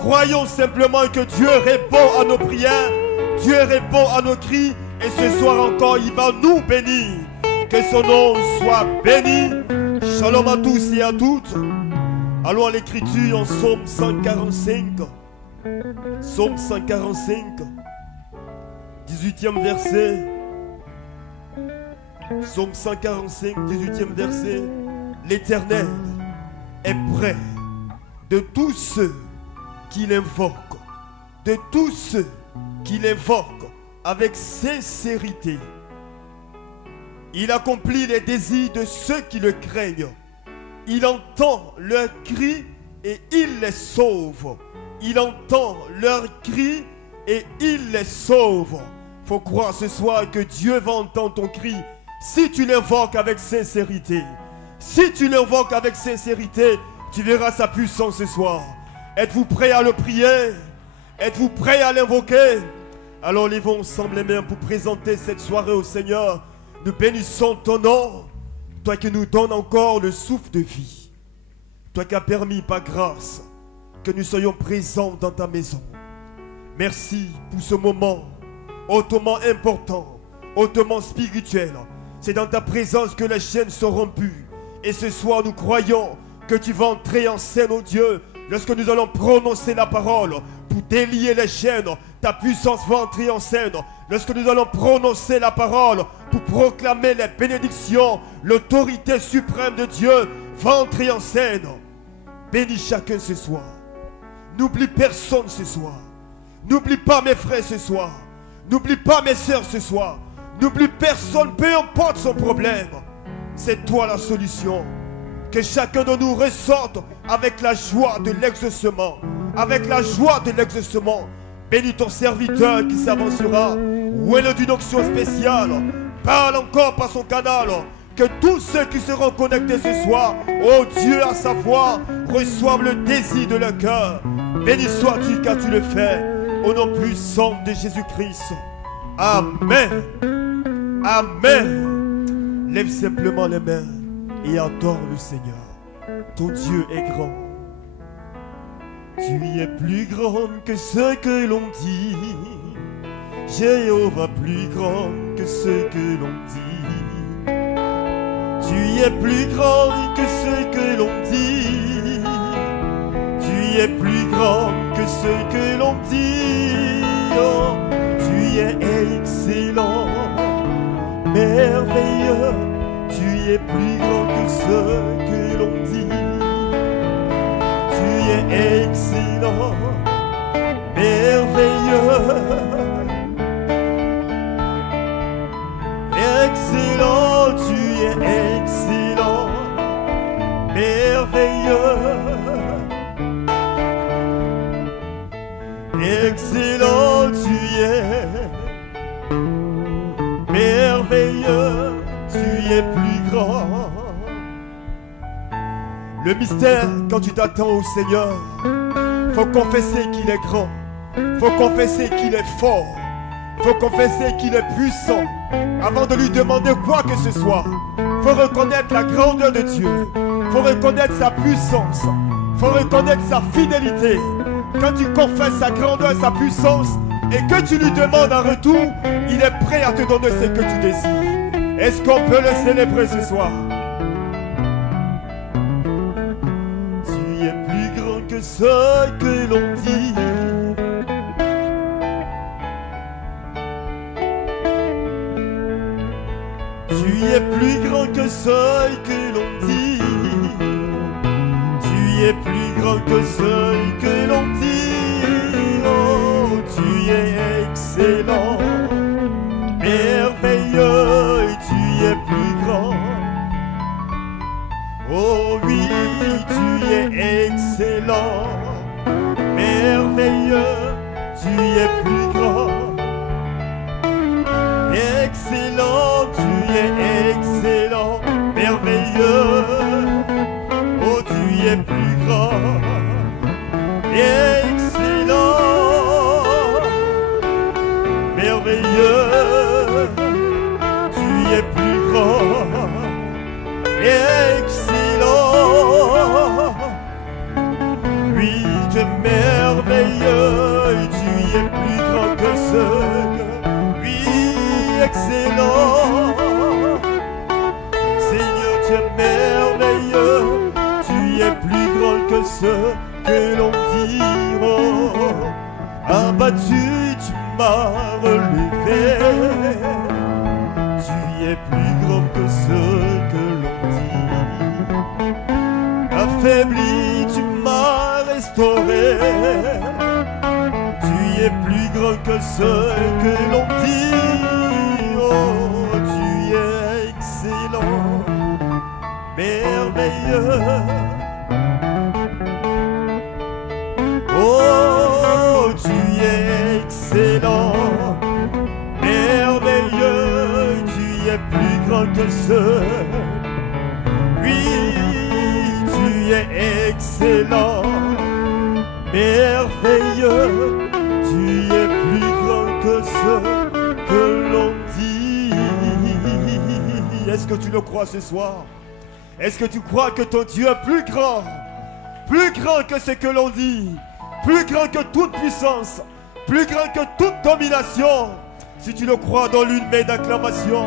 Croyons simplement que Dieu répond à nos prières, Dieu répond à nos cris, et ce soir encore, il va nous bénir. Que son nom soit béni. Shalom à tous et à toutes. Allons à l'écriture en Psaume 145. Psaume 145, 18e verset. Psaume 145, 18e verset. L'Éternel est près de tous ceux qui l'invoquent, de tous ceux qui l'invoquent avec sincérité. Il accomplit les désirs de ceux qui le craignent. Il entend leurs cris et il les sauve. Il entend leurs cris et il les sauve. Faut croire ce soir que Dieu va entendre ton cri si tu l'invoques avec sincérité. Si tu l'invoques avec sincérité, tu verras sa puissance ce soir. Êtes-vous prêts à le prier? Êtes-vous prêts à l'invoquer? Alors levons ensemble les mains pour présenter cette soirée au Seigneur. Nous bénissons ton nom, toi qui nous donnes encore le souffle de vie. Toi qui as permis par grâce que nous soyons présents dans ta maison. Merci pour ce moment hautement important, hautement spirituel. C'est dans ta présence que les chaînes sont rompues. Et ce soir, nous croyons que tu vas entrer en scène, oh Dieu, lorsque nous allons prononcer la parole pour délier les chaînes. Ta puissance va entrer en scène. Lorsque nous allons prononcer la parole pour proclamer les bénédictions, l'autorité suprême de Dieu va entrer en scène. Bénis chacun ce soir. N'oublie personne ce soir. N'oublie pas mes frères ce soir. N'oublie pas mes sœurs ce soir. N'oublie personne, peu importe son problème. C'est toi la solution. Que chacun de nous ressorte avec la joie de l'exaucement. Avec la joie de l'exaucement. Bénis ton serviteur qui s'avancera. Ouelle d'une onction spéciale. Parle encore par son canal. Que tous ceux qui seront connectés ce soir, oh Dieu, à sa voix, reçoivent le désir de leur cœur. Béni sois-tu car tu le fais. Au nom puissant de Jésus-Christ. Amen. Amen. Lève simplement les mains et adore le Seigneur. Ton Dieu est grand. Tu es plus grand que ce que l'on dit. Jéhovah plus grand que ce que l'on dit. Tu es plus grand que ce que l'on dit. Tu es plus grand que ce que l'on dit. Oh, tu es excellent, merveilleux. Tu es plus grand que ce que l'on dit. Tu es excellent, merveilleux. Excellent, tu es excellent, merveilleux. Excellent, tu es merveilleux, tu es plus grand. Le mystère, quand tu t'attends au Seigneur, faut confesser qu'il est grand, faut confesser qu'il est fort, faut confesser qu'il est puissant. Avant de lui demander quoi que ce soit, faut reconnaître la grandeur de Dieu, faut reconnaître sa puissance, faut reconnaître sa fidélité. Quand tu confesses sa grandeur, sa puissance, et que tu lui demandes en retour, il est prêt à te donner ce que tu désires. Est-ce qu'on peut le célébrer ce soir? Tu es plus grand que ce que l'on dit. Tu es plus grand que ce que l'on dit. Tu es plus grand que ce que l'on dit. Oh, tu es excellent, merveilleux, tu es plus grand. Oh oui, tu es excellent, merveilleux, tu es plus grand. Excellent, tu es excellent, merveilleux. Oh, tu es plus grand. Excellent, merveilleux. Tu es plus grand. Excellent. Oui, tu es merveilleux. merveilleux, tu es plus grand que ce que, oui, excellent. Seigneur, tu es merveilleux, tu es plus grand que ce que l'on dit. Oh, abattu, tu m'as relevé. Tu es plus grand que ce que l'on dit. Affaibli, tu m'as restauré. Tu es plus grand que ce que l'on dit. Oh, tu es excellent, merveilleux. Oh, tu es excellent, merveilleux, tu es plus grand que ce. Oui, tu es excellent, merveilleux, tu es plus grand que ce que l'on dit. Est-ce que tu le crois ce soir? Est-ce que tu crois que ton Dieu est plus grand que ce que l'on dit, plus grand que toute puissance, plus grand que toute domination? Si tu le crois, donne-lui une main d'acclamation.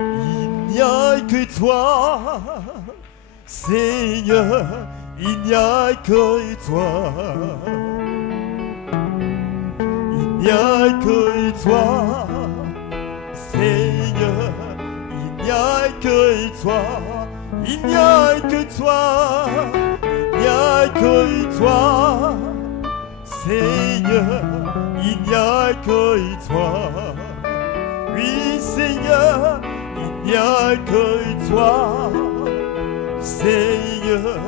Il n'y a que toi, Seigneur, il n'y a que toi. Il n'y a que toi, Seigneur, il n'y a que toi. Il n'y a que toi, il n'y a que toi, Seigneur, il n'y a que toi. Oui, Seigneur, il n'y a que toi, Seigneur.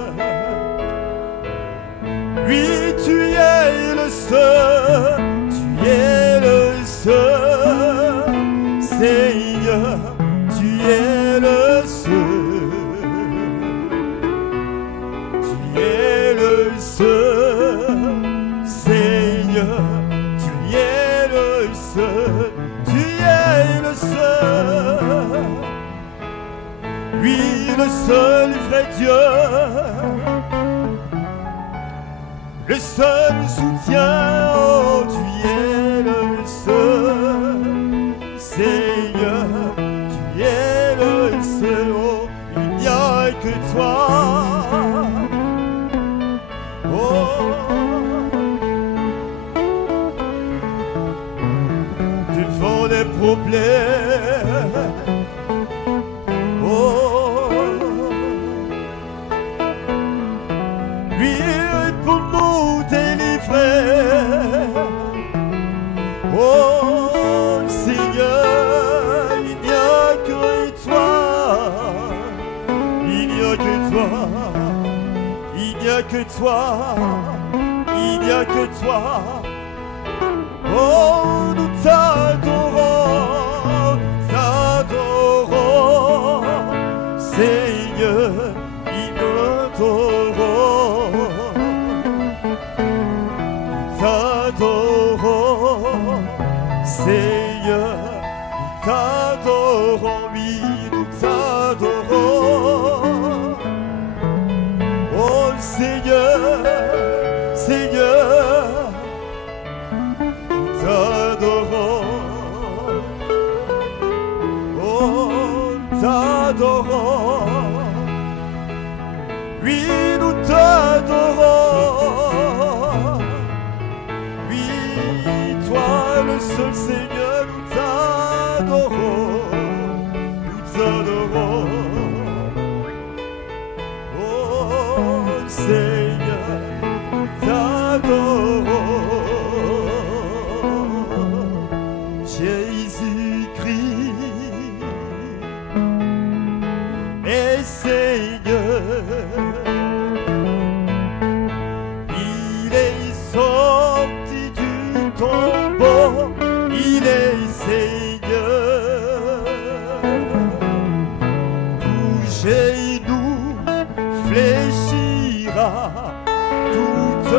Oui, tu es le seul, tu es le seul, Seigneur, tu es le seul. Seigneur, tu es le seul, tu es le seul. Oui, le seul vrai Dieu, le seul soutien. Oh, tu es le seul, Seigneur, tu es le seul. Oh, il n'y a que toi. Devant les problèmes, oh, lui pour nous délivrer. Oh Seigneur, il n'y a que toi, il n'y a que toi, il n'y a que toi, il n'y a que toi. Oh, nous t'adorons, Seigneur, nous t'adorons, Seigneur, nous t'adorons, oui, nous t'adorons. Oh Seigneur, Seigneur, t'adorons, oh, t'adorons, oui, nous t'adorons, oui, toi le seul Seigneur, nous t'adorons, oh, Seigneur, nous t'adorons. Jésus-Christ est Seigneur, il est sorti du tombeau, il est Seigneur. Tout genou fléchira, toute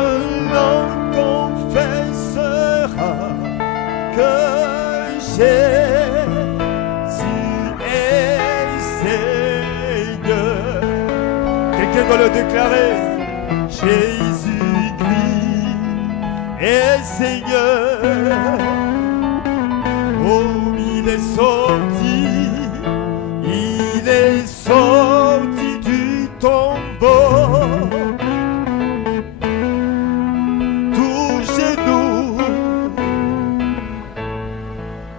langue confessera que Jésus est Seigneur. Quelqu'un doit le déclarer. Jésus Et Seigneur, oh, il est sorti du tombeau. Tout genou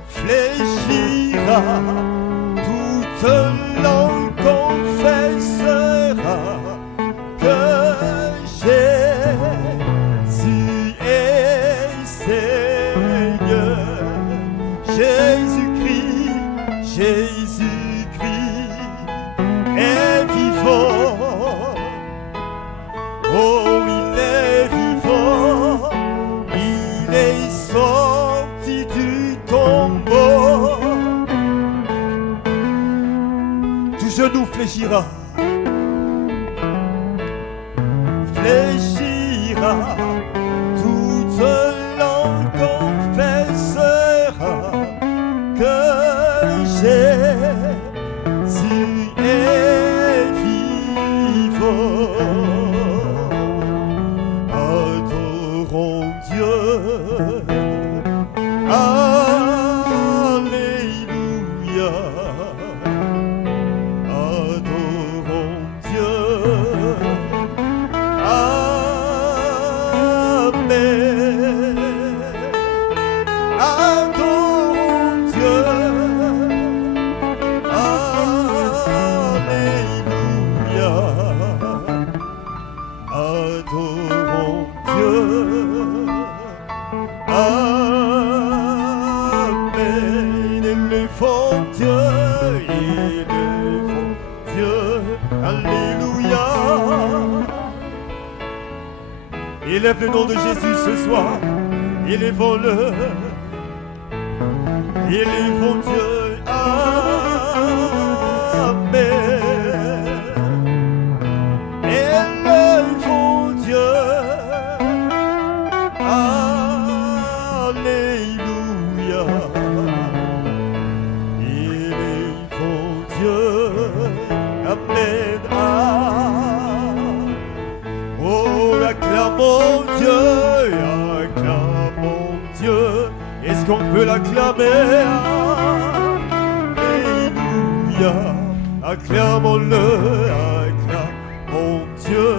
fléchira, toute langue confessera que Jésus est Seigneur. Jésus-Christ est vivant. Oh, il est vivant. Il est sorti du tombeau. Tout genou fléchira. Toute langue confessera que Jésus est vivant. Adorons Dieu. Alléluia. Adorons Dieu. Adorons Dieu. Alléluia. Adorons Dieu. Amen. Élevons Dieu. Élevons Dieu. Alléluia. Élève le nom de Jésus ce soir. Élevons-le. Élevons Dieu. Amen. Élevons Dieu. Alléluia. Élevons Dieu. Amen. Oh, acclamons Dieu. Acclamons Dieu. Est-ce qu'on peut l'acclamer? Alléluia. Acclamons-le. Acclamons Dieu.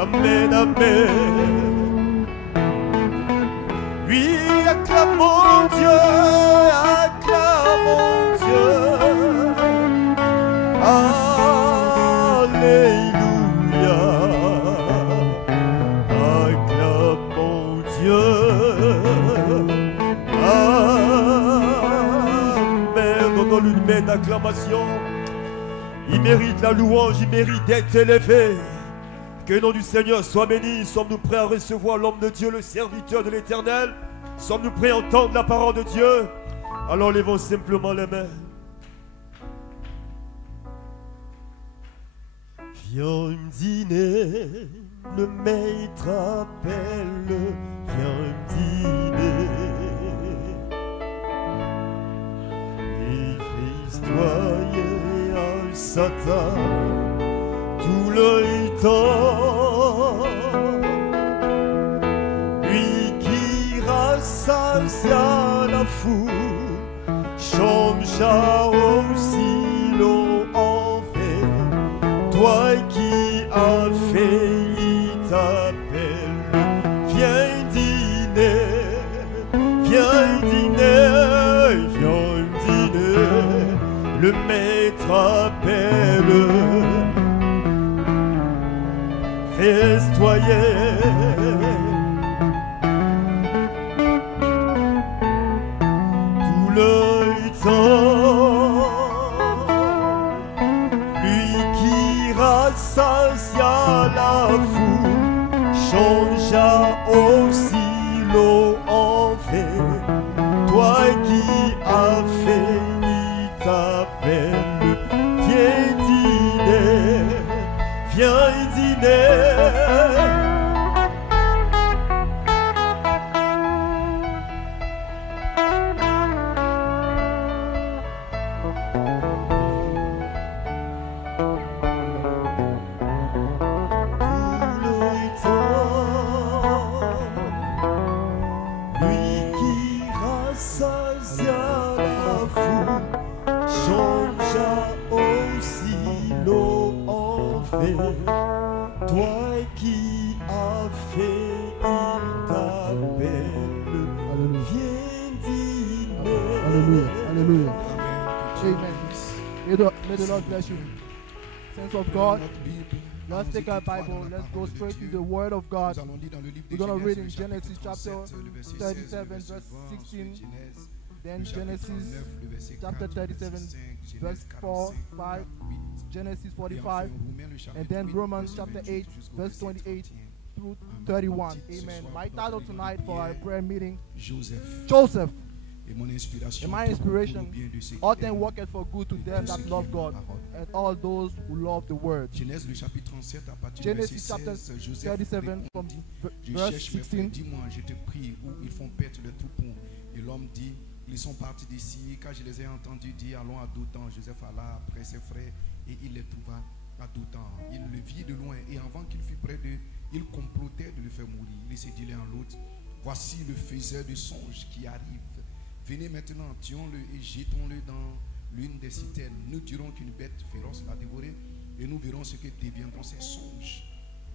Amen, amen. Oui, acclamons Dieu. Acclamons Dieu. Alléluia. Acclamons Dieu. Amen. Donnons-lui une main d'acclamation. Il mérite la louange, il mérite d'être élevé. Que le nom du Seigneur soit béni. Sommes-nous prêts à recevoir l'homme de Dieu, le serviteur de l'Éternel? Sommes-nous prêts à entendre la parole de Dieu? Alors levons simplement les mains. Viens dîner, le maître appelle. Viens dîner. Et festoyer à Satan tout le temps. Lui qui rassasia la foule, changea aussi l'eau en fait. Toi qui as failli t'appelle, viens dîner, viens dîner, viens dîner. Le maître appelle, festoyer. Tout le temps, lui qui rassasia la foule, changea aussi l'eau en fait. Toi qui as failli t'appelle, viens dîner, viens dîner. Tout le temps, May the Lord bless you. Saints of God, let's take our Bible. Let's go straight to the Word of God. We're going to read in Genesis chapter 37, verse 16. Then Genesis chapter 37, verse 4, 5. Genesis 45. And then Romans chapter 8, verse 28 through 31. Amen. My title tonight for our prayer meeting, Joseph. And my inspiration, all things worketh for good to them that love God and all those who love the word. Genesis chapter 37 from verse 16. Dis-moi, je te prie, où ils font paître le troupeau. Et l'homme dit, ils sont partis d'ici, car je les ai entendus dire, allons à Dothan. Joseph alla après ses frères et il les trouva à Dothan. Il le vit de loin et avant qu'il fût près d'eux, il complotait de le faire mourir. Il se dit l'un à l'autre, voici le faiseur de songes qui arrive. Venez maintenant, tuons-le et jetons-le dans l'une des citernes. Nous dirons qu'une bête féroce l'a dévoré et nous verrons ce que deviendront ces songes.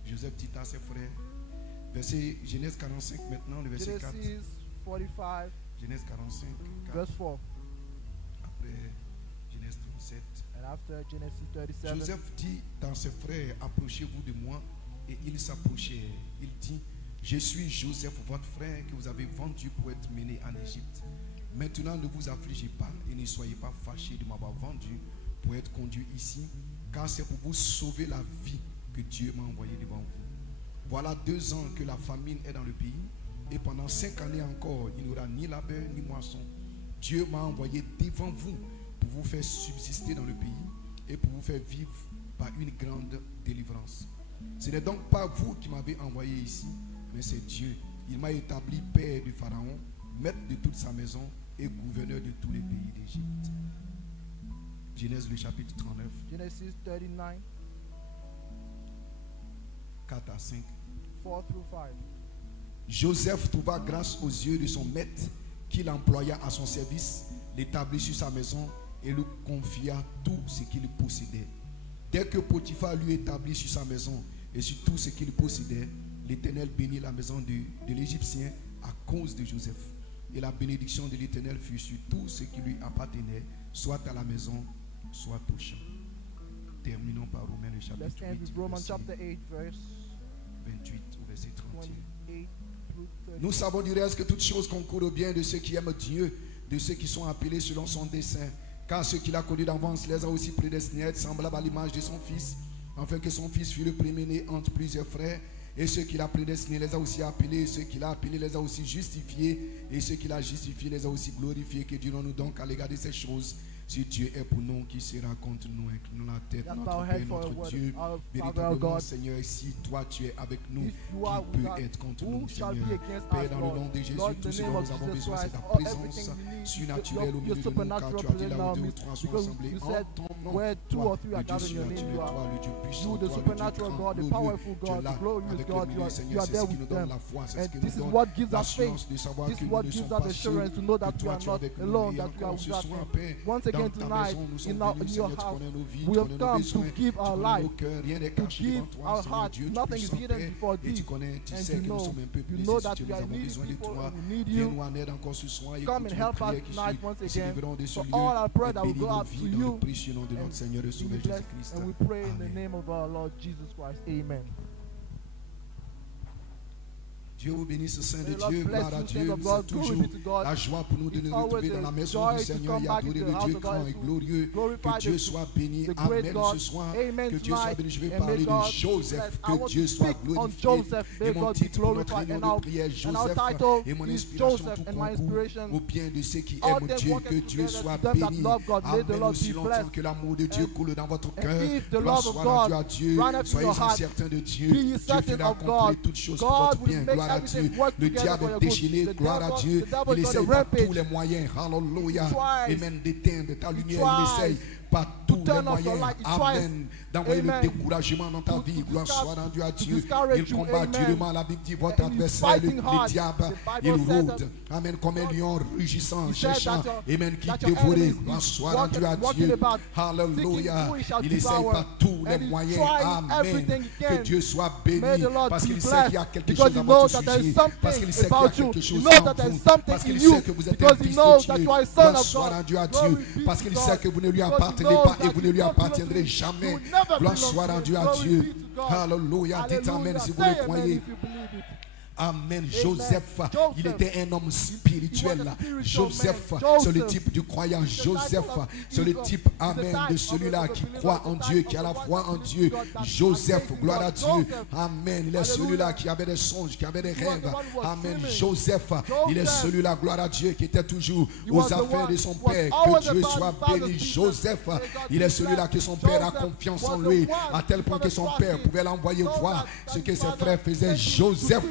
Joseph dit à ses frères, verset Genèse 45 maintenant, le verset 4. Genèse 45, 4. Verse 4. Après Genèse 37. And after Genesis 37. Joseph dit dans ses frères, approchez-vous de moi. Et ils s'approchèrent. Il dit, je suis Joseph, votre frère, que vous avez vendu pour être mené en Égypte. Maintenant, ne vous affligez pas et ne soyez pas fâchés de m'avoir vendu pour être conduit ici, car c'est pour vous sauver la vie que Dieu m'a envoyé devant vous. Voilà 2 ans que la famine est dans le pays, et pendant 5 années encore, il n'y aura ni labeur ni moisson. Dieu m'a envoyé devant vous pour vous faire subsister dans le pays et pour vous faire vivre par une grande délivrance. Ce n'est donc pas vous qui m'avez envoyé ici, mais c'est Dieu. Il m'a établi père du Pharaon, maître de toute sa maison et gouverneur de tous les pays d'Égypte. Genèse le chapitre 39. Genesis 39. 4 à 5. 4 through 5. Joseph trouva grâce aux yeux de son maître qu'il employa à son service, l'établit sur sa maison et lui confia tout ce qu'il possédait. Dès que Potiphar lui établit sur sa maison et sur tout ce qu'il possédait, l'Éternel bénit la maison de l'Égyptien à cause de Joseph. Et la bénédiction de l'Éternel fut sur tout ce qui lui appartenait, soit à la maison, soit au champ. Terminons par Romains le chapitre 8, Romans chapter 8, verse 28 au verset 31. 28 through 30. Nous savons du reste que toutes choses concourent au bien de ceux qui aiment Dieu, de ceux qui sont appelés selon son dessein. Car ceux qu'il a connus d'avance les a aussi prédestinés à être semblables à l'image de son Fils, afin que son Fils fût le premier-né entre plusieurs frères. Et ceux qu'il a prédestinés les a aussi appelés, ceux qu'il a appelés les a aussi justifiés, et ceux qu'il a justifiés les a aussi glorifiés. Que dirons-nous donc à l'égard de ces choses? Si Dieu est pour nous, qui sera contre nous? Inclinons la tête, notre Père, notre Dieu. Véritablement, Seigneur, si toi tu es avec nous, qui peut être contre nous, Seigneur? Père, dans le nom de Jésus, tout ce dont nous avons besoin, c'est ta présence surnaturelle au milieu de nous, car tu as dit là où 2 ou 3 sont assemblés en ton nom. Toi, le Dieu surnaturel, toi, le Dieu puissant, toi, le Dieu grand, glorieux, tu es là avec le milieu, Seigneur. C'est ce qui nous donne la foi, c'est ce qui nous donne l'assurance de savoir que nous ne sommes pas seuls, que toi tu es avec nous. Et encore ce soir, Père, again tonight in your house, we have come to give our life, to give our heart. Nothing is hidden before thee. And you know that we are needy people and we need you. Come and help us tonight once again. For all our prayer that will go out to you. And we pray in the name of our Lord Jesus Christ. Amen. Dieu vous bénisse, Saint de Dieu, gloire à Dieu. C'est toujours la joie pour nous de nous retrouver dans la maison du Seigneur et adorer le Dieu grand et glorieux. Que Dieu soit béni. Amen. Ce soir, que Dieu soit béni. Je vais parler de Joseph. Que Dieu soit glorifié. Et mon titre pour notre réunion de prière, Joseph, et mon inspiration tout concourt au bien de ceux qui aiment Dieu. Que Dieu soit béni. Amen. Aussi longtemps que l'amour de Dieu coule dans votre cœur, gloire soit à Dieu. Soyez certains de Dieu. Dieu fait accomplir toutes choses pour votre bien. Gloire à Dieu. Le diable est déchaîné, gloire à Dieu. Il essaye par tous les moyens, hallelujah, amen, d'éteindre ta lumière. Il essaye par tous les moyens, amen, d'envoyer le découragement dans ta vie. Gloire soit rendue à Dieu. Il combat durement, la Bible dit, votre adversaire, le diable, il rôde, amen, comme un lion rugissant, cherchant, amen, qui dévorait. Gloire soit rendue à Dieu. Hallelujah. Il essaye par tous les moyens, amen, que Dieu soit béni, parce qu'il sait qu'il y a quelque chose à votre sujet, parce qu'il sait qu'il y a quelque chose en vous, parce qu'il sait que vous êtes un fils de Dieu. Gloire soit rendue à Dieu, parce qu'il sait que vous ne lui appartenez appartenez pas et vous ne lui appartiendrez jamais. Gloire soit rendue à Dieu. Alléluia. Dites amen si vous le croyez. Amen. Joseph, il était un homme spirituel. Joseph, c'est le type du croyant. Joseph, c'est le type, amen, de celui-là qui croit en Dieu, qui a la foi en Dieu. Joseph, gloire à Dieu. Amen. Il est celui-là qui avait des songes, qui avait des rêves. Amen. Joseph, il est celui-là, gloire à Dieu, qui était toujours aux affaires de son père. Que Dieu soit béni. Joseph, il est celui-là que son père a confiance en lui, à tel point que son père pouvait l'envoyer voir ce que ses frères faisaient. Joseph,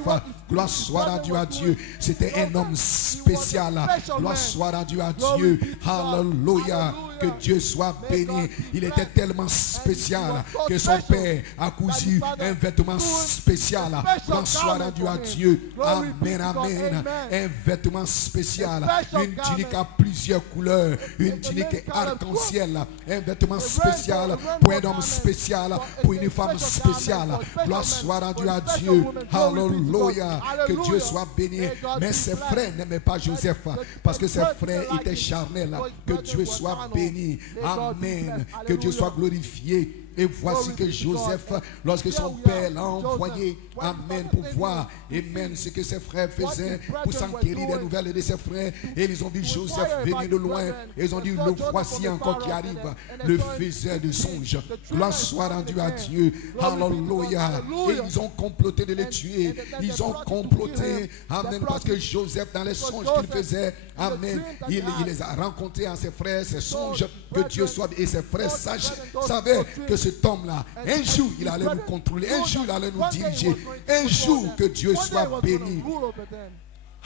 gloire soit rendue à Dieu. C'était un homme spécial. Gloire soit rendue à Dieu. Alléluia. Que Dieu soit béni. Il était tellement spécial que son père a cousu un vêtement spécial. Gloire soit rendue à Dieu. Amen, amen. Un vêtement spécial. Une tunique à plusieurs couleurs. Une tunique arc-en-ciel. Un vêtement spécial pour un homme spécial. Pour une femme spéciale. Gloire soit rendue à Dieu. Alléluia. Que Dieu soit béni. Mais ses frères n'aimaient pas Joseph parce que ses frères étaient charnels. Que Dieu soit béni. Amen. Que Dieu soit glorifié. Et voici que Joseph, lorsque son père l'a envoyé, amen, pour voir, amen, ce que ses frères faisaient, pour s'enquérir des nouvelles de ses frères, et ils ont dit Joseph venu de loin, et ils ont dit le voici encore qui arrive, le faiseur de songes. Gloire soit rendue à Dieu. Alléluia. Et ils ont comploté de les tuer. Ils ont comploté, amen, parce que Joseph, dans les songes qu'il faisait, amen, il les a rencontrés à ses frères, ses songes, que Dieu soit, et ses frères savaient que cet homme-là, un jour, il allait nous contrôler, un jour, il allait nous diriger, un jour, que Dieu soit béni.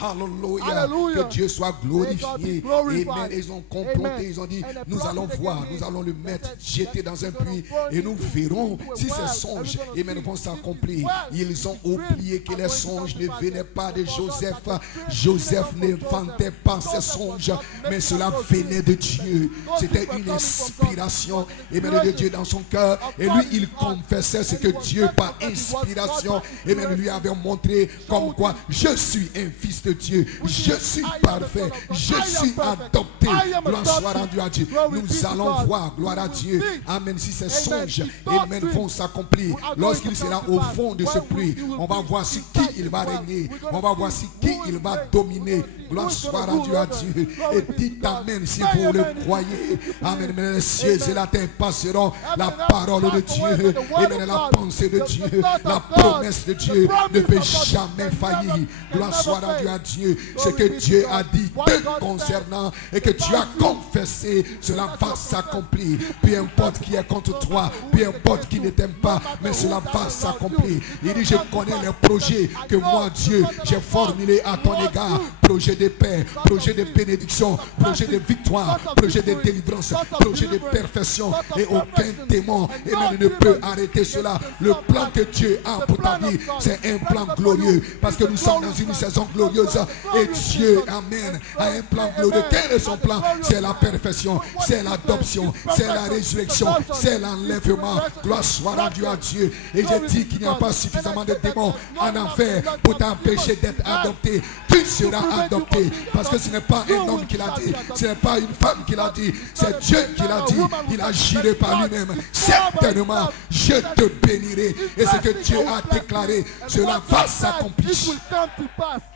Alléluia. Que Dieu soit glorifié. Amen. Ils ont comploté, ils ont dit, nous allons voir, nous allons le mettre, jeter dans un puits, et nous verrons si ces songes, amen, vont s'accomplir. Ils ont oublié que les songes ne venaient pas de Joseph. Joseph n'inventait pas ses songes, mais cela venait de Dieu. C'était une inspiration, amen, de Dieu dans son cœur. Et lui, il confessait ce que Dieu, par inspiration, amen, lui avait montré, comme quoi je suis un fils de Dieu, je suis parfait, je suis adopté. Gloire soit rendue à Dieu. Nous allons voir, gloire à Dieu, amen, si ces songes, amen, vont s'accomplir. Lorsqu'il sera au fond de ce puits, on va voir sur qui il va régner, on va voir sur qui il va dominer. Gloire soit rendue à Dieu. Et dites amen si vous le croyez. Amen. Mais les cieux et la terre passeront, la parole de Dieu, amen, la pensée de Dieu, la promesse de Dieu ne peut jamais faillir. Gloire soit rendue à Dieu. Ce que Dieu a dit te concernant et que tu as confessé, cela va s'accomplir. Peu importe qui est contre toi, peu importe qui ne t'aime pas, mais cela va s'accomplir. Il dit, je connais les projets que moi, Dieu, j'ai formulés à ton égard. Projet de paix, projet de bénédiction, projet de victoire, projet de délivrance, projet de perfection. Et aucun démon, amen, ne peut arrêter cela. Le plan que Dieu a pour ta vie, c'est un plan glorieux. Parce que nous sommes dans une saison glorieuse. Et Dieu, amen, a un plan glorieux. Quel est son plan? C'est la perfection, c'est l'adoption, c'est la résurrection, c'est l'enlèvement. Gloire soit rendue à Dieu. Et je dis qu'il n'y a pas suffisamment de démons en enfer pour t'empêcher d'être adopté. Tu seras adopté. Parce que ce n'est pas un homme qui l'a dit, ce n'est pas une femme qui l'a dit, c'est Dieu qui l'a dit. Il a juré par lui-même. Certainement, je te bénirai. Et ce que Dieu a déclaré, cela va s'accomplir.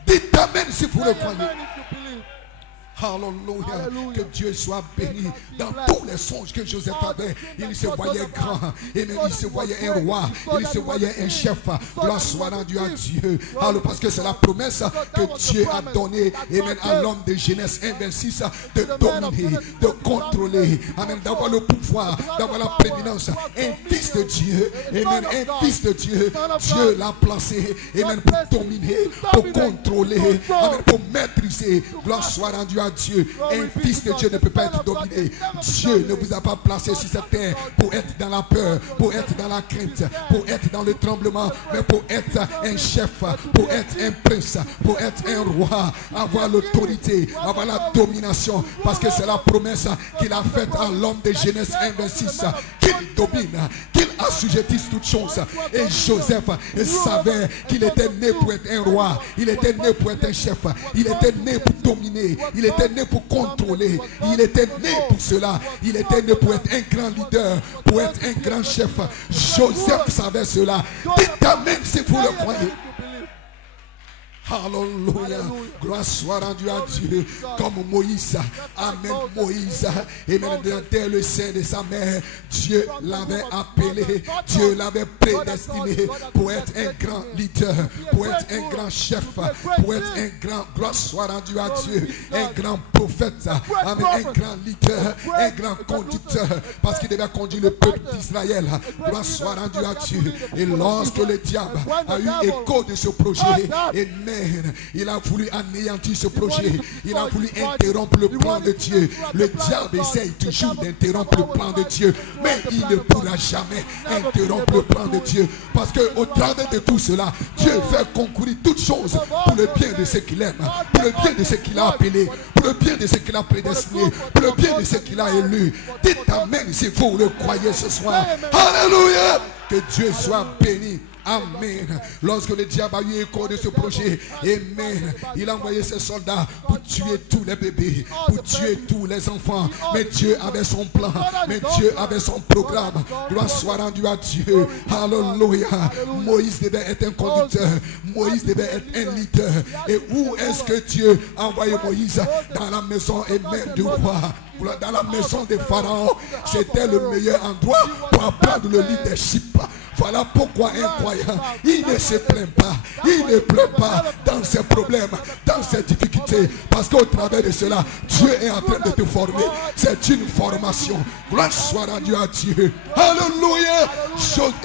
Dites amen si vous le croyez. Alléluia. Que Dieu soit béni. Dans tous les songes que Joseph avait, il se voyait grand. Et même il se voyait un roi. Il se voyait un chef. Gloire soit rendue à Dieu. Alors parce que c'est la promesse que Dieu a donnée, et même à l'homme de Genèse 1:26, de dominer, de contrôler, amen, d'avoir le pouvoir, d'avoir la prééminence. Un fils de Dieu, et même un fils de Dieu, Dieu l'a placé, et même pour dominer, pour contrôler, amen, pour maîtriser. Gloire soit rendue à Dieu. Un fils de Dieu ne peut pas être dominé. Dieu ne vous a pas placé sur cette terre pour être dans la peur, pour être dans la crainte, pour être dans le tremblement, mais pour être un chef, pour être un prince, pour être un roi, avoir l'autorité, avoir la domination, parce que c'est la promesse qu'il a faite à l'homme de Genèse 1:26, qu'il domine, qu'il assujettisse toutes choses. Et Joseph savait qu'il était né pour être un roi, il était né pour être un chef, il était né pour dominer. Il était né pour contrôler. Il était né pour cela. Il était né pour être un grand leader, pour être un grand chef. Joseph savait cela. Dites amen si vous le croyez. Alléluia. Gloire soit rendue à Dieu. Comme Moïse. Amen. Moïse. Amen. Dès le sein de sa mère, Dieu l'avait appelé. Dieu l'avait prédestiné pour être un grand leader, pour être un grand chef, pour être un grand. Gloire soit rendue à Dieu. Un grand prophète. Amen. Un grand leader, un grand conducteur. Parce qu'il devait conduire le peuple d'Israël. Gloire soit rendue à Dieu. Et lorsque le diable a eu écho de ce projet, amen, il a voulu anéantir ce projet. Il a voulu interrompre le plan de Dieu. Le diable essaye toujours d'interrompre le plan de Dieu, mais il ne pourra jamais interrompre le plan de Dieu. Parce qu'au travers de tout cela, Dieu fait concourir toutes choses pour le bien de ceux qu'il aime, pour le bien de ceux qu'il a appelés, pour le bien de ceux qu'il a prédestinés, pour le bien de ceux qu'il a élus. Dites amen si vous le croyez ce soir. Alléluia. Que Dieu soit béni. Amen. Lorsque le diable a eu écho de ce projet, amen, il a envoyé ses soldats pour tuer tous les bébés, pour tuer tous les enfants. Mais Dieu avait son plan, mais Dieu avait son programme. Gloire soit rendue à Dieu. Alléluia. Moïse devait être un conducteur, Moïse devait être un leader. Et où est-ce que Dieu a envoyé Moïse? Dans la maison et même du roi. Dans la maison des pharaons. C'était le meilleur endroit pour apprendre le leadership. Voilà pourquoi un croyant, il ne se plaint pas, il ne pleure pas dans ses problèmes, dans ses difficultés, parce qu'au travers de cela, Dieu est en train de te former. C'est une formation. Gloire soit rendue à Dieu. Alléluia.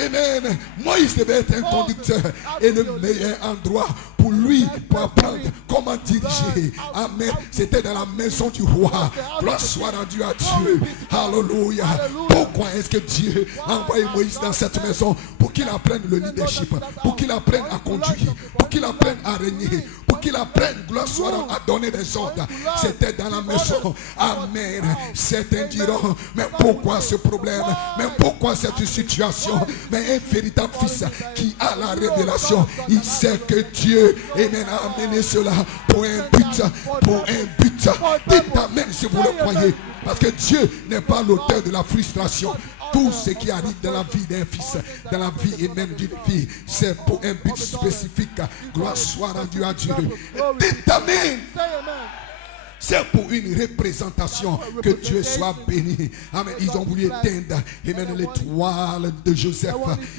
Amen. Moïse devait être un conducteur et le meilleur endroit pour lui, pour apprendre comment diriger. Amen. C'était dans la maison du roi. Gloire soit rendue à Dieu. Alléluia. Pourquoi est-ce que Dieu a envoyé Moïse dans cette maison? Pour qu'il apprenne le leadership, pour qu'il apprenne à conduire, pour qu'il apprenne à régner, pour qu'il apprenne, gloire soit à donner des ordres. C'était dans la maison. Amen. Certains diront, mais pourquoi ce problème? Mais pourquoi cette situation? Mais un véritable fils qui a la révélation, il sait que Dieu a amené cela pour un but, pour un but. Dites amen si vous le croyez. Parce que Dieu n'est pas l'auteur de la frustration. Tout ce qui arrive dans la vie d'un fils, dans la vie et même d'une fille, c'est pour un but spécifique. Gloire soit rendue à Dieu. Dites amen. C'est pour une représentation. Que Dieu soit béni. Amen. Ils ont voulu éteindre, amen, l'étoile de Joseph,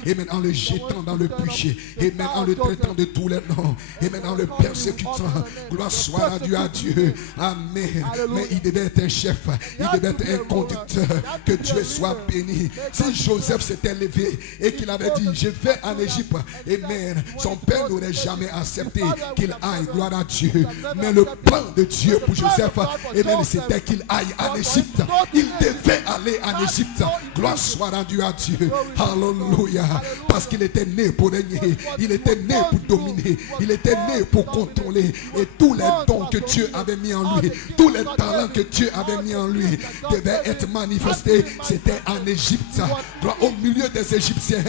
amen, en le jetant dans le péché, amen, en le traitant de tous les noms, amen, en le persécutant. Gloire soit rendue à Dieu. Amen. Mais il devait être un chef, il devait être un conducteur. Que Dieu soit béni. Si Joseph s'était levé et qu'il avait dit, je vais en Égypte, amen, son père n'aurait jamais accepté qu'il aille. Gloire à Dieu. Mais le plan de Dieu pour Joseph, amen, c'était qu'il aille en Égypte. Il devait aller en Égypte. Gloire soit rendue à Dieu. Alléluia. Parce qu'il était né pour régner. Il était né pour dominer. Il était né pour contrôler. Et tous les dons que Dieu avait mis en lui, tous les talents que Dieu avait mis en lui devaient être manifestés. C'était en Égypte. Au milieu des Égyptiens,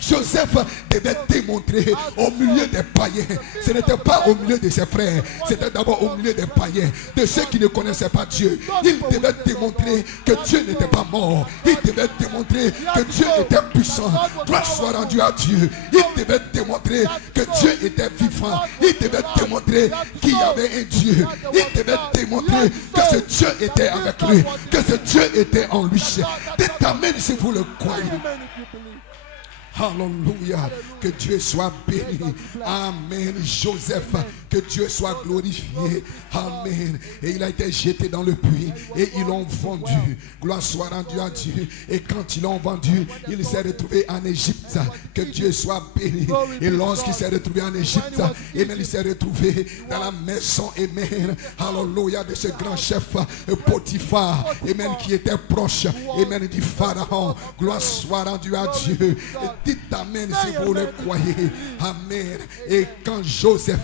Joseph devait démontrer au milieu des païens. Ce n'était pas au milieu de ses frères. C'était d'abord au milieu des païens, de ceux qui ne connaissaient pas Dieu. Il devait démontrer que Dieu n'était pas mort. Il devait démontrer que Dieu était puissant. Gloire soit rendue à Dieu. Il devait démontrer que Dieu était vivant. Il devait démontrer qu'il y avait un Dieu. Il devait démontrer que ce Dieu était avec lui, que ce Dieu était en lui. Dites amen si vous le croyez. Alléluia. Que Dieu soit béni. Amen. Joseph, que Dieu soit glorifié. Amen. Et il a été jeté dans le puits et ils l'ont vendu. Gloire soit rendue à Dieu. Et quand ils l'ont vendu, il s'est retrouvé en Égypte. Que Dieu soit béni. Et lorsqu'il s'est retrouvé en Égypte, amen, il s'est retrouvé dans la maison, amen, alléluia, de ce grand chef Potiphar, amen, qui était proche, amen, du Pharaon. Gloire soit rendue à Dieu. Et dites amen si vous le croyez. Amen. Et quand Joseph,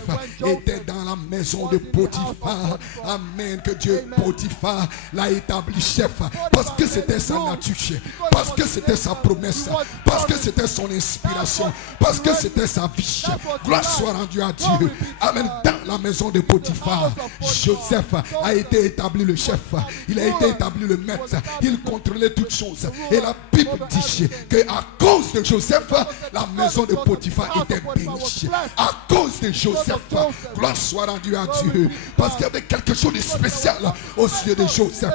et était dans la maison de Potiphar. Amen. Que Dieu, Potiphar, l'a établi chef. Parce que c'était sa nature. Parce que c'était sa promesse. Parce que c'était son inspiration. Parce que c'était sa vie. Gloire soit rendue à Dieu. Amen. Dans la maison de Potiphar, Joseph a été établi le chef. Il a été établi le maître. Il contrôlait toutes choses. Et la Bible dit qu'à cause de Joseph, la maison de Potiphar était bénie. À cause de Joseph, gloire soit rendue à Dieu. Parce qu'il y avait quelque chose de spécial aux yeux de Joseph.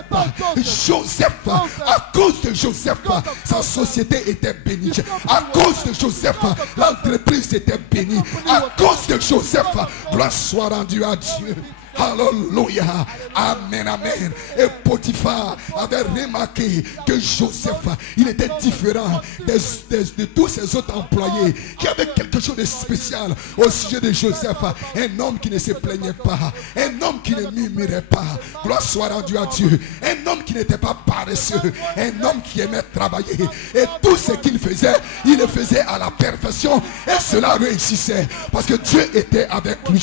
Joseph, à cause de Joseph, sa société était bénie. À cause de Joseph, l'entreprise était bénie. À cause de Joseph, gloire soit rendue à Dieu. Alléluia. Amen, amen. Et Potiphar avait remarqué que Joseph, il était différent de tous ses autres employés, qui avaient quelque chose de spécial au sujet de Joseph. Un homme qui ne se plaignait pas, un homme qui ne murmurait pas. Gloire soit rendue à Dieu. Un homme qui n'était pas paresseux, un homme qui aimait travailler. Et tout ce qu'il faisait, il le faisait à la perfection. Et cela réussissait parce que Dieu était avec lui.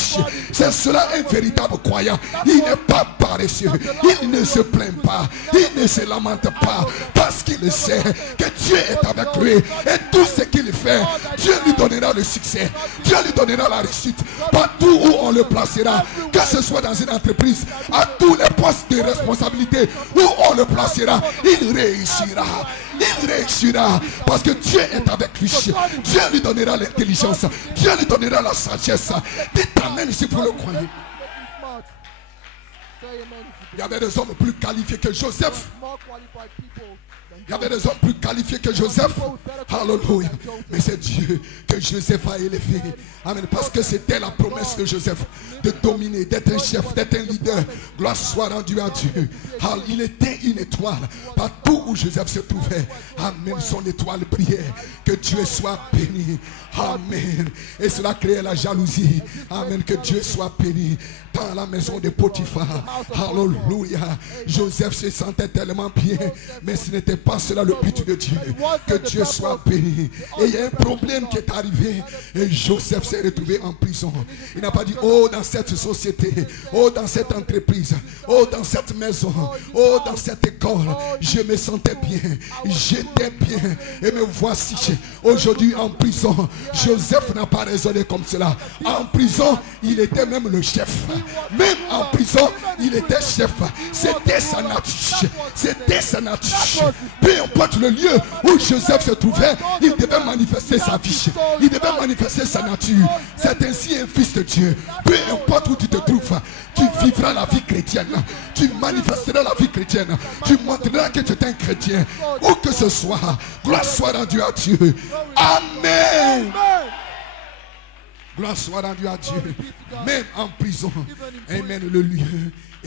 C'est cela un véritable croyant. Il n'est pas paresseux, il ne se plaint pas, il ne se lamente pas, parce qu'il sait que Dieu est avec lui. Et tout ce qu'il fait, Dieu lui donnera le succès, Dieu lui donnera la réussite. Partout où on le placera, que ce soit dans une entreprise, à tous les postes de responsabilité où on le placera, il réussira. Il réussira parce que Dieu est avec lui. Dieu lui donnera l'intelligence, Dieu lui donnera la sagesse. Dites amen si vous le croyez. Il y avait des hommes plus qualifiés que Joseph. Il y avait des hommes plus qualifiés que Joseph. Alléluia. Mais c'est Dieu que Joseph a élevé. Amen. Parce que c'était la promesse de Joseph de dominer, d'être un chef, d'être un leader. Gloire soit rendue à Dieu. Il était une étoile. Partout où Joseph se trouvait. Amen. Son étoile brillait. Que Dieu soit béni. Amen. Et cela créait la jalousie. Amen. Que Dieu soit béni. Dans la maison de Potiphar. Alléluia. Joseph se sentait tellement bien. Mais ce n'était pas cela le but de Dieu. Que Dieu soit béni. Et il y a un problème qui est arrivé. Et Joseph s'est retrouvé en prison. Il n'a pas dit, oh, dans cette société, oh, dans cette entreprise, oh, dans cette maison, oh, dans cette école, je me sentais bien, j'étais bien. Et me voici aujourd'hui en prison. Joseph n'a pas raisonné comme cela. En prison, il était même le chef. Même en prison, il était chef. C'était sa nature. C'était sa nature. Peu importe le lieu où Joseph se trouvait, il devait manifester sa vie. Il devait manifester sa nature. C'est ainsi un fils de Dieu. Peu importe où tu te trouves, tu vivras la vie chrétienne. Tu manifesteras la vie chrétienne. Tu montreras que tu es un chrétien. Où que ce soit, gloire soit rendue à Dieu. Amen. Gloire soit rendue à Dieu. Même en prison. Amen. Le lieu.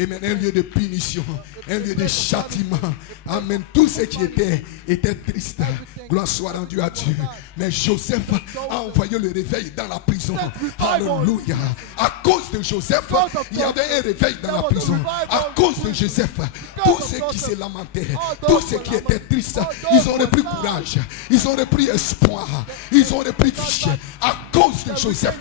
Amen. Un lieu de punition. Un lieu de châtiment. Amen. Tout ce qui était triste. Gloire soit rendue à Dieu. Mais Joseph a envoyé le réveil dans la prison. Alléluia. À cause de Joseph, il y avait un réveil dans la prison. À cause de Joseph, tous ceux qui se lamentaient, tous ceux qui étaient tristes, ils ont repris courage. Ils ont repris espoir. Ils ont repris fiche. À cause de Joseph,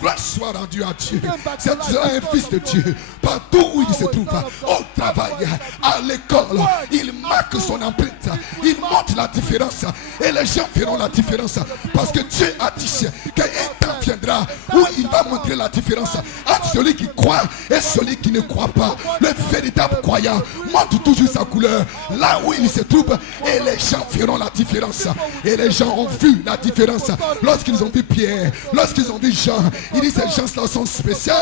gloire soit rendue à Dieu. C'est un fils de Dieu. Partout où il se trouve, au travail, à l'école, il marque son empreinte. Il montre la différence. Et les gens feront la différence. Parce que Dieu a dit qu'un temps viendra où il va montrer la différence entre celui qui croit et celui qui ne croit pas. Le véritable croyant montre toujours sa couleur là où il se trouve. Et les gens feront la différence. Et les gens ont vu la différence lorsqu'ils ont vu Pierre, lorsqu'ils ont vu Jean. Ils disent ces gens-là sont spéciaux.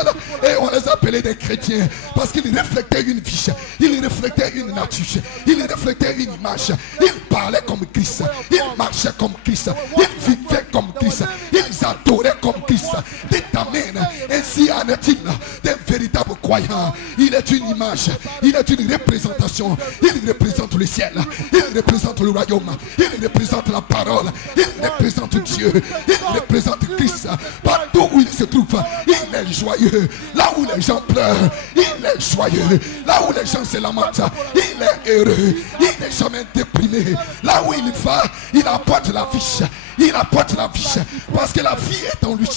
Et on les appelait des chrétiens. Parce qu'ils reflétaient une vie. Ils reflétaient une nature. Ils reflétaient une image. Ils parlaient comme Christ. Ils marchaient comme Christ. Ils vivaient comme Christ. Ils adoraient comme Christ. Dites amen. Ainsi en est-il d'un véritable croyant. Il est une image. Il est une représentation. Il représente le ciel. Il représente le royaume. Il représente la parole. Il représente Dieu. Il représente Christ. Partout où il se trouve, il est joyeux. Là où les gens pleurent, il est joyeux. Là où les gens se lamentent, il est heureux. Il n'est jamais déprimé. Là où il va, il apporte la vie. Il apporte la vie. Parce que la vie est en lui.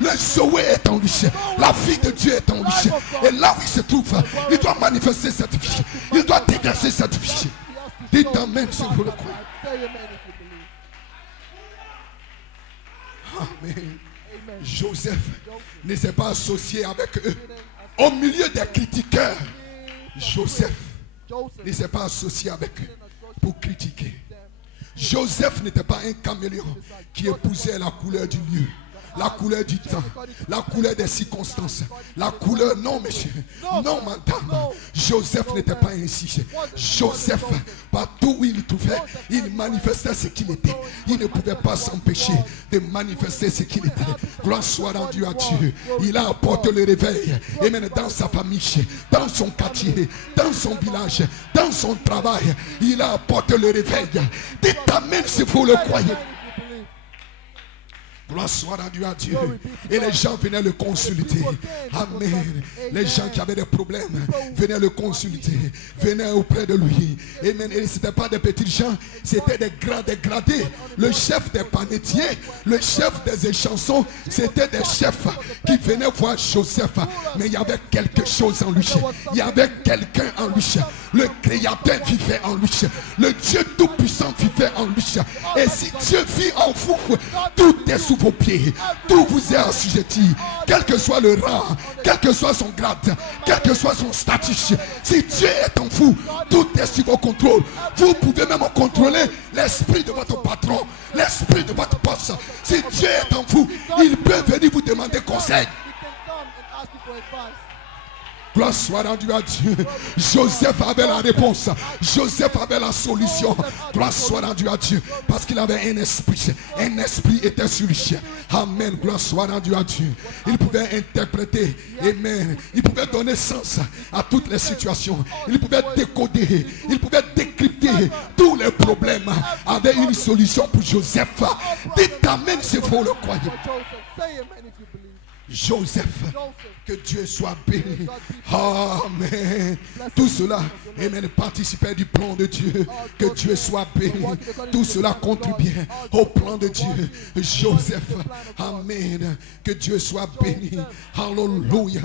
Le Zoé est en lui. La vie de Dieu est en lui. Et là où il se trouve, il doit manifester cette vie. Il doit déverser cette vie. Dites amen si vous le croyez. Amen. Joseph ne s'est pas associé avec eux. Au milieu des critiqueurs, Joseph ne s'est pas associé avec eux pour critiquer. Joseph n'était pas un caméléon qui épousait la couleur du lieu, la couleur du temps, la couleur des circonstances, la couleur, non monsieur, non madame. Joseph n'était pas ainsi. Joseph, partout où il trouvait, il manifestait ce qu'il était. Il ne pouvait pas s'empêcher de manifester ce qu'il était. Gloire soit rendue à Dieu. Il a apporté le réveil. Et même dans sa famille, dans son quartier, dans son village, dans son travail, il a apporté le réveil. Dites amen si vous le croyez. Gloire soit rendue à Dieu. Et les gens venaient le consulter. Amen. Les gens qui avaient des problèmes venaient le consulter. Venaient auprès de lui. Amen. Et ce n'étaient pas des petits gens. C'était des grands dégradés. Le chef des panetiers, le chef des échansons, c'était des chefs qui venaient voir Joseph. Mais il y avait quelque chose en lui. Il y avait quelqu'un en lui. Le Créateur vivait en lui. Le Dieu Tout-Puissant vivait en lui. Et si Dieu vit en vous, tout est sous vos pieds, tout vous est assujetti, quel que soit le rang, quel que soit son grade, quel que soit son statut. Si Dieu est en vous, tout est sous vos contrôles. Vous pouvez même contrôler l'esprit de votre patron, l'esprit de votre boss. Si Dieu est en vous, il peut venir vous demander conseil. Gloire soit rendue à Dieu. Joseph avait la réponse. Joseph avait la solution. Gloire soit rendue à Dieu. Parce qu'il avait un esprit. Un esprit était sur lui. Amen. Gloire soit rendue à Dieu. Il pouvait interpréter. Amen. Il pouvait donner sens à toutes les situations. Il pouvait décoder. Il pouvait décrypter tous les problèmes. Avait une solution pour Joseph. Dites amen si vous le croyez. Joseph, que Dieu soit béni. Amen. Tout cela, amen, participait du plan de Dieu. Que Dieu soit béni. Tout cela contribuait au plan de Dieu. Joseph, amen. Que Dieu soit béni. Alléluia.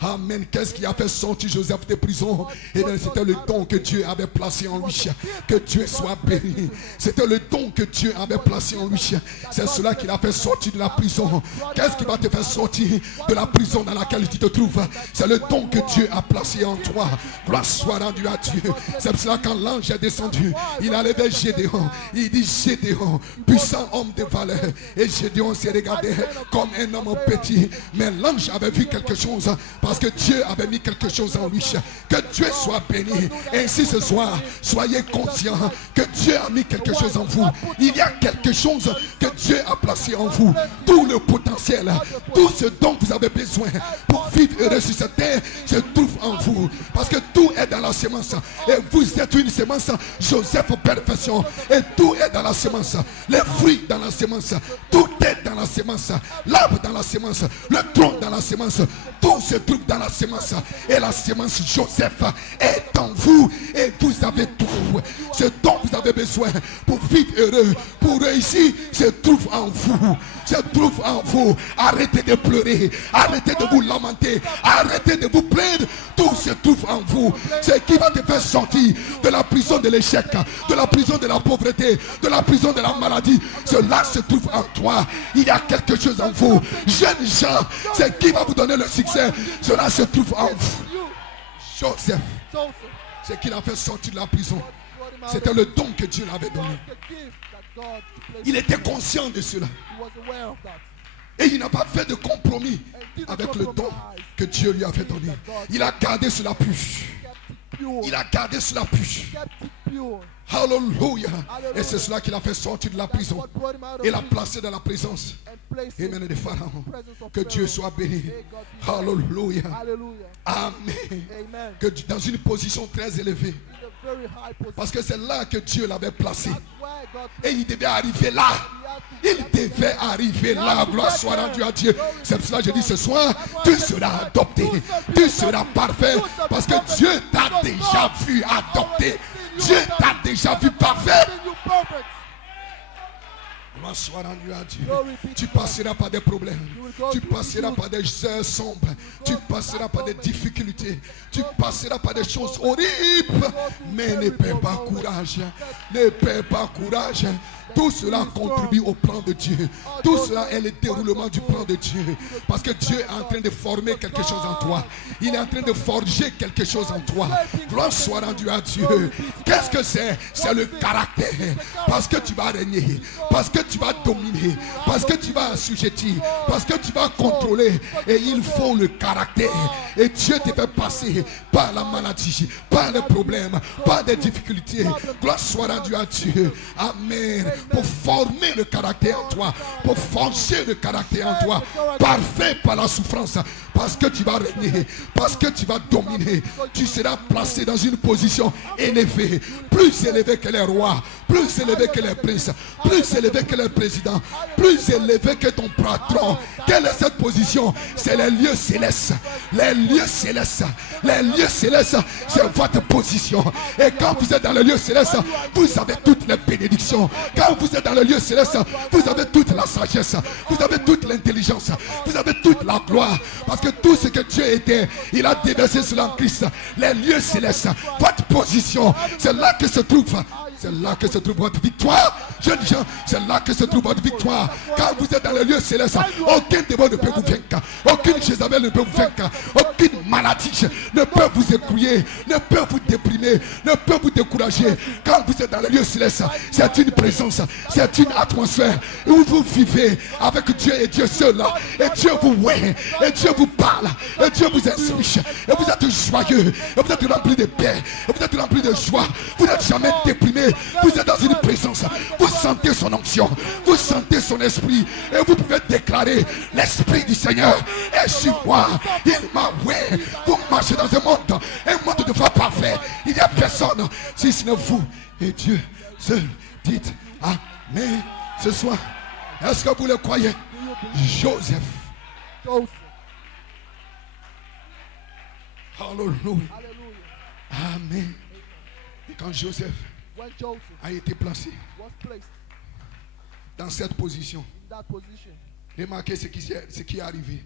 Amen. Qu'est-ce qui a fait sortir Joseph de prison? Eh bien, c'était le don que Dieu avait placé en lui. Que Dieu soit béni. C'était le don que Dieu avait placé en lui. C'est cela qui l'a fait sortir de la prison. Qu'est-ce qui va te faire sortir de la prison dans laquelle tu te trouves? C'est le don que Dieu a placé en toi. Gloire soit rendue à Dieu. C'est pour cela quand l'ange est descendu, il allait vers Gédéon. Il dit: Gédéon, puissant homme de valeur. Et Gédéon s'est regardé comme un homme petit. Mais l'ange avait vu quelque chose, parce que Dieu avait mis quelque chose en lui. Que Dieu soit béni. Et ainsi ce soir, soyez conscients que Dieu a mis quelque chose en vous. Il y a quelque chose que Dieu a placé en vous. Tout le potentiel, tout ce dont vous avez besoin pour vivre heureux sur cette terre se trouve en vous. Parce que tout est dans la sémence. Et vous êtes une sémence. Joseph perfection. Et tout est dans la sémence. Les fruits dans la sémence. Tout est dans la sémence. L'arbre dans la sémence. Le tronc dans la sémence. Tout se trouve dans la sémence. Et la sémence Joseph est en vous. Et vous avez tout. Ce dont vous avez besoin pour vivre heureux, pour réussir, se trouve en vous. Se trouve en vous. Arrêtez de pleurer. Arrêtez de vous lamenter. Arrêtez de vous plaindre. Tout se trouve en vous. Ce qui va te faire sortir de la prison de l'échec, de la prison de la pauvreté, de la prison de la maladie. Cela se trouve en toi. Il y a quelque chose en vous. Jeunes gens, ce qui va vous donner le succès, cela se trouve en vous. Joseph, ce qu'il a fait sortir de la prison, c'était le don que Dieu l'avait donné. Il était conscient de cela. Et il n'a pas fait de compromis avec le don que Dieu lui avait donné. Il a gardé cela pur. Il a gardé cela pur. Alléluia. Et c'est cela qu'il a fait sortir de la prison. Il l'a placé dans la présence. Amen de Pharaon. Que Dieu soit béni. Alléluia. Amen. Que dans une position très élevée. Parce que c'est là que Dieu l'avait placé. Et il devait arriver là. Il devait arriver là. Gloire soit rendue à Dieu. C'est pour cela que je dis ce soir, tu seras adopté. Tu seras parfait. Parce que Dieu t'a déjà vu adopté. Dieu t'a déjà vu parfait. Gloire soit rendue à Dieu. Tu passeras par des problèmes. Tu passeras par des heures sombres. Tu passeras par des difficultés. Tu passeras par des choses horribles. Mais ne perds pas courage. Ne perds pas courage. Tout cela contribue au plan de Dieu. Tout cela est le déroulement du plan de Dieu. Parce que Dieu est en train de former quelque chose en toi. Il est en train de forger quelque chose en toi. Gloire soit rendue à Dieu. Qu'est-ce que c'est? C'est le caractère. Parce que tu vas régner. Parce que tu vas dominer. Parce que tu vas assujettir. Parce que tu vas contrôler. Et il faut le caractère. Et Dieu te fait passer par la maladie, par les problèmes, par des difficultés. Gloire soit rendue à Dieu. Amen. Pour former le caractère en toi, pour forger le caractère en toi, parfait par la souffrance, parce que tu vas régner, parce que tu vas dominer, tu seras placé dans une position élevée, plus élevée que les rois, plus élevée que les princes, plus élevée que les présidents, plus élevée que ton patron. Quelle est cette position? C'est les lieux célestes. Les lieux célestes. Les lieux célestes, c'est votre position. Et quand vous êtes dans les lieux célestes, vous avez toutes les bénédictions. Quand vous êtes dans le lieu céleste, vous avez toute la sagesse, vous avez toute l'intelligence, vous avez toute la gloire. Parce que tout ce que Dieu était, il a déversé sur le Christ. Les lieux célestes, votre position, c'est là que se trouve. C'est là que se trouve votre victoire. Jeunes gens, c'est là que se trouve votre victoire. Quand vous êtes dans le lieu céleste, aucun démon ne peut vous vaincre. Aucune Jézabel ne peut vous vaincre. Aucune maladie ne peut vous écrouiller, ne peut vous déprimer, ne peut vous décourager. Quand vous êtes dans le lieu céleste, c'est une présence, c'est une atmosphère où vous vivez avec Dieu et Dieu seul. Et Dieu vous voit, et Dieu vous parle, et Dieu vous inspire. Et vous êtes joyeux, et vous êtes rempli de paix, et vous êtes rempli de joie. Vous n'êtes jamais déprimé. Vous êtes dans une présence, vous sentez son onction, vous sentez son esprit, et vous pouvez déclarer: l'esprit du Seigneur est sur moi, il m'a oué. Vous marchez dans un monde de foi parfait. Il n'y a personne si ce n'est vous et Dieu seul. Dites amen ce soir. Est-ce que vous le croyez? Joseph. Alléluia. Amen. Et quand Joseph a été placé dans cette position, remarquez ce qui est arrivé.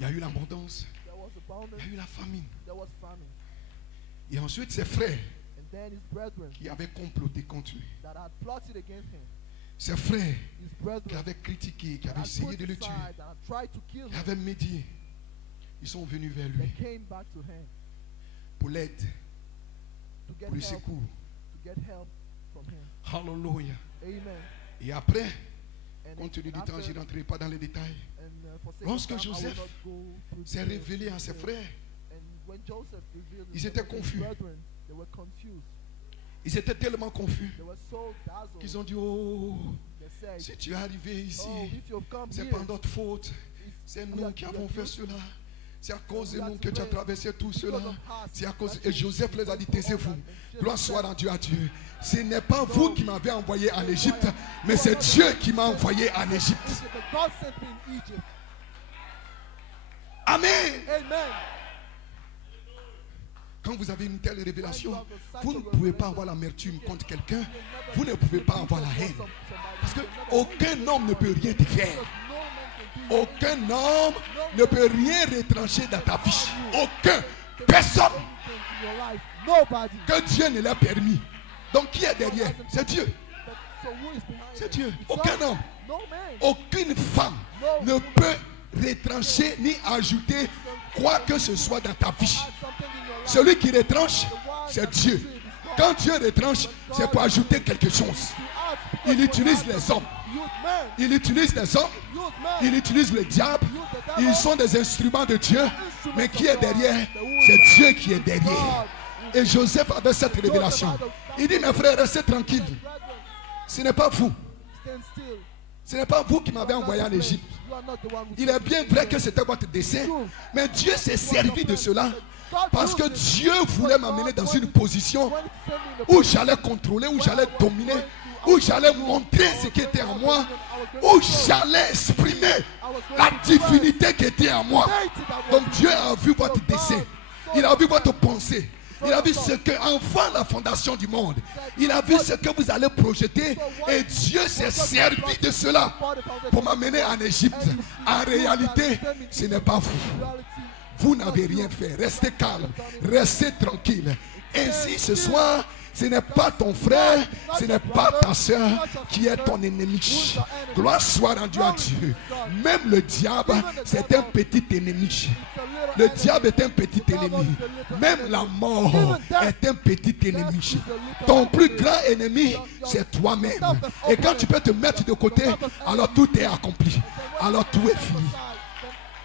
Il y a eu l'abondance, il y a eu la famine. Et ensuite ses frères qui avaient comploté contre lui, ses frères qui avaient critiqué, qui avaient essayé de le tuer, qui avaient médié, ils sont venus vers lui pour l'aide, pour le secours. Hallelujah. Et après, compte tenu du temps, je ne rentrerai pas dans les détails. Lorsque Joseph s'est révélé à ses frères, ils étaient confus. Ils étaient tellement confus qu'ils ont dit: oh, si tu es arrivé ici, c'est pas notre faute. C'est nous qui avons fait cela. C'est à cause de nous que tu as traversé tout cela. C'est à cause. Et Joseph les a dit: taisez-vous. Gloire soit rendue à Dieu. Ce n'est pas vous qui m'avez envoyé en Égypte, mais c'est Dieu qui m'a envoyé en Égypte. Amen. Quand vous avez une telle révélation, vous ne pouvez pas avoir l'amertume contre quelqu'un. Vous ne pouvez pas avoir la haine. Parce qu'aucun homme ne peut rien te faire. Aucun homme ne peut rien retrancher dans ta vie. Aucun. Personne. Que Dieu ne l'a permis. Donc qui est derrière? C'est Dieu. C'est Dieu. Aucun homme. Aucune femme ne peut retrancher ni ajouter quoi que ce soit dans ta vie. Celui qui retranche, c'est Dieu. Quand Dieu retranche, c'est pour ajouter quelque chose. Il utilise les hommes. Il utilise les hommes. Il utilise le diable. Ils sont des instruments de Dieu. Mais qui est derrière? C'est Dieu qui est derrière. Et Joseph avait cette révélation. Il dit, mes frères, restez tranquilles. Ce n'est pas vous. Ce n'est pas vous qui m'avez envoyé en Égypte. Il est bien vrai que c'était votre dessein. Mais Dieu s'est servi de cela. Parce que Dieu voulait m'amener dans une position où j'allais contrôler, où j'allais dominer, où j'allais montrer ce qui était en moi, où j'allais exprimer la divinité qui était en moi. Donc Dieu a vu votre dessein. Il a vu votre pensée. Il a vu ce que, avant la fondation du monde, il a vu ce que vous allez projeter. Et Dieu s'est servi de cela pour m'amener en Égypte. En réalité, ce n'est pas vous. Vous n'avez rien fait. Restez calme. Restez tranquille. Ainsi, ce soir, ce n'est pas ton frère, ce n'est pas ta soeur qui est ton ennemi. Gloire soit rendue à Dieu. Même le diable, c'est un petit ennemi. Le diable est un petit ennemi. Même la mort est un petit ennemi. Ton plus grand ennemi, c'est toi-même. Et quand tu peux te mettre de côté, alors tout est accompli. Alors tout est fini.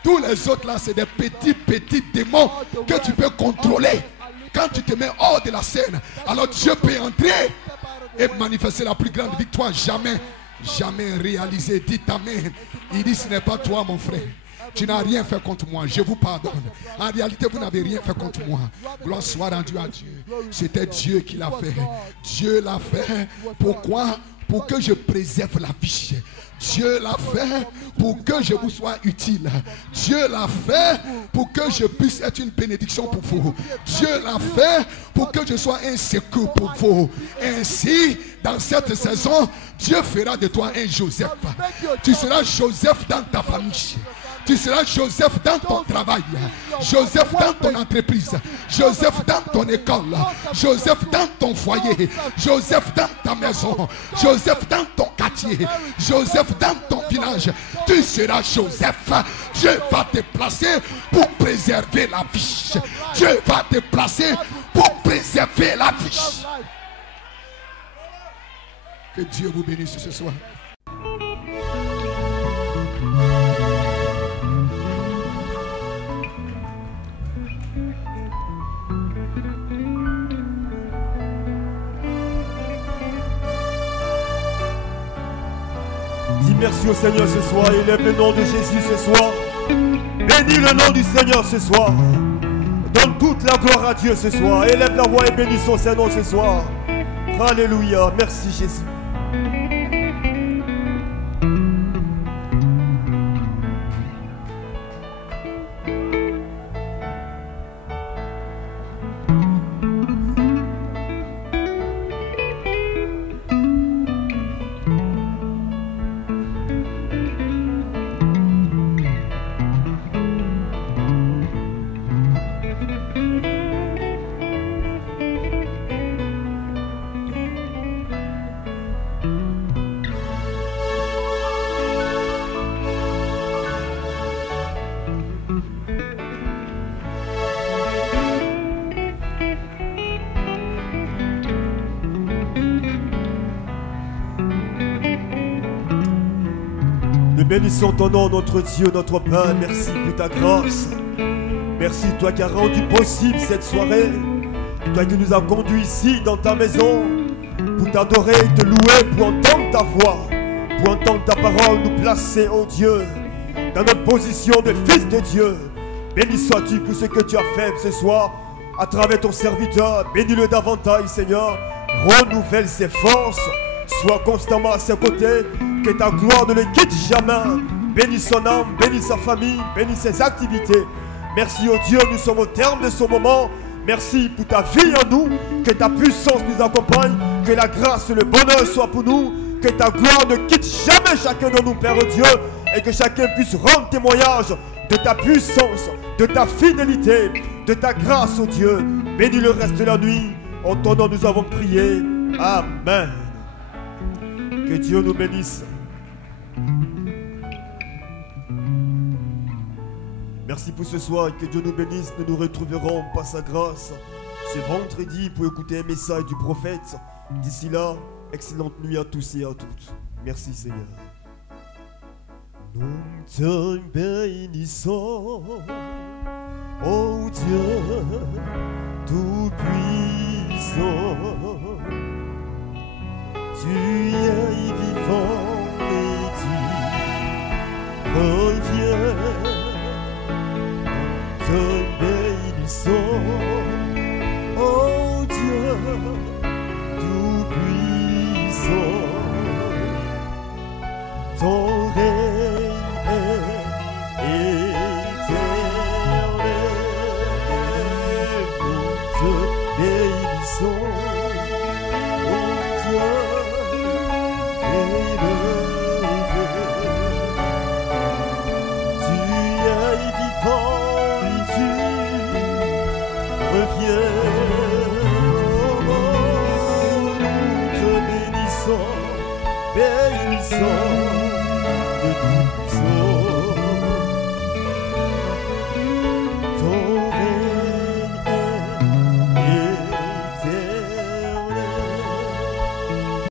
Tous les autres là, c'est des petits démons que tu peux contrôler. Quand tu te mets hors de la scène, alors Dieu peut entrer et manifester la plus grande victoire. Jamais, jamais réalisé. Dites amen. Il dit, ce n'est pas toi mon frère. Tu n'as rien fait contre moi, je vous pardonne. En réalité, vous n'avez rien fait contre moi. Gloire soit rendue à Dieu. C'était Dieu qui l'a fait. Dieu l'a fait. Pourquoi? Pour que je préserve la vie. Dieu l'a fait pour que je vous sois utile. Dieu l'a fait pour que je puisse être une bénédiction pour vous. Dieu l'a fait pour que je sois un secours pour vous. Ainsi, dans cette saison, Dieu fera de toi un Joseph. Tu seras Joseph dans ta famille. Tu seras Joseph dans ton travail, Joseph dans ton entreprise, Joseph dans ton école, Joseph dans ton foyer, Joseph dans ta maison, Joseph dans ton quartier, Joseph dans ton village. Tu seras Joseph. Dieu va te placer pour préserver la vie. Dieu va te placer pour préserver la vie. Que Dieu vous bénisse ce soir. Dis merci au Seigneur ce soir. Élève le nom de Jésus ce soir. Bénis le nom du Seigneur ce soir. Donne toute la gloire à Dieu ce soir. Élève la voix et bénis son Seigneur ce soir. Alléluia. Merci Jésus. Bénissons ton nom, notre Dieu, notre Père. Merci pour ta grâce. Merci, toi qui as rendu possible cette soirée. Toi qui nous as conduits ici dans ta maison pour t'adorer et te louer, pour entendre ta voix, pour entendre ta parole, nous placer, oh Dieu, dans notre position de fils de Dieu. Béni sois-tu pour ce que tu as fait ce soir à travers ton serviteur. Bénis-le davantage, Seigneur. Renouvelle ses forces. Sois constamment à ses côtés. Que ta gloire ne le quitte jamais. Bénis son âme, bénis sa famille, bénis ses activités. Merci au Dieu, nous sommes au terme de ce moment. Merci pour ta vie en nous. Que ta puissance nous accompagne. Que la grâce et le bonheur soient pour nous. Que ta gloire ne quitte jamais chacun de nous, Père Dieu. Et que chacun puisse rendre témoignage de ta puissance, de ta fidélité, de ta grâce, au Dieu. Bénis le reste de la nuit. En ton nom nous avons prié. Amen. Que Dieu nous bénisse. Merci pour ce soir, que Dieu nous bénisse. Nous nous retrouverons par sa grâce ce vendredi pour écouter un message du prophète. D'ici là, excellente nuit à tous et à toutes. Merci Seigneur. Nous te bénissons, oh Dieu, Tout-puissant, tu es vivant.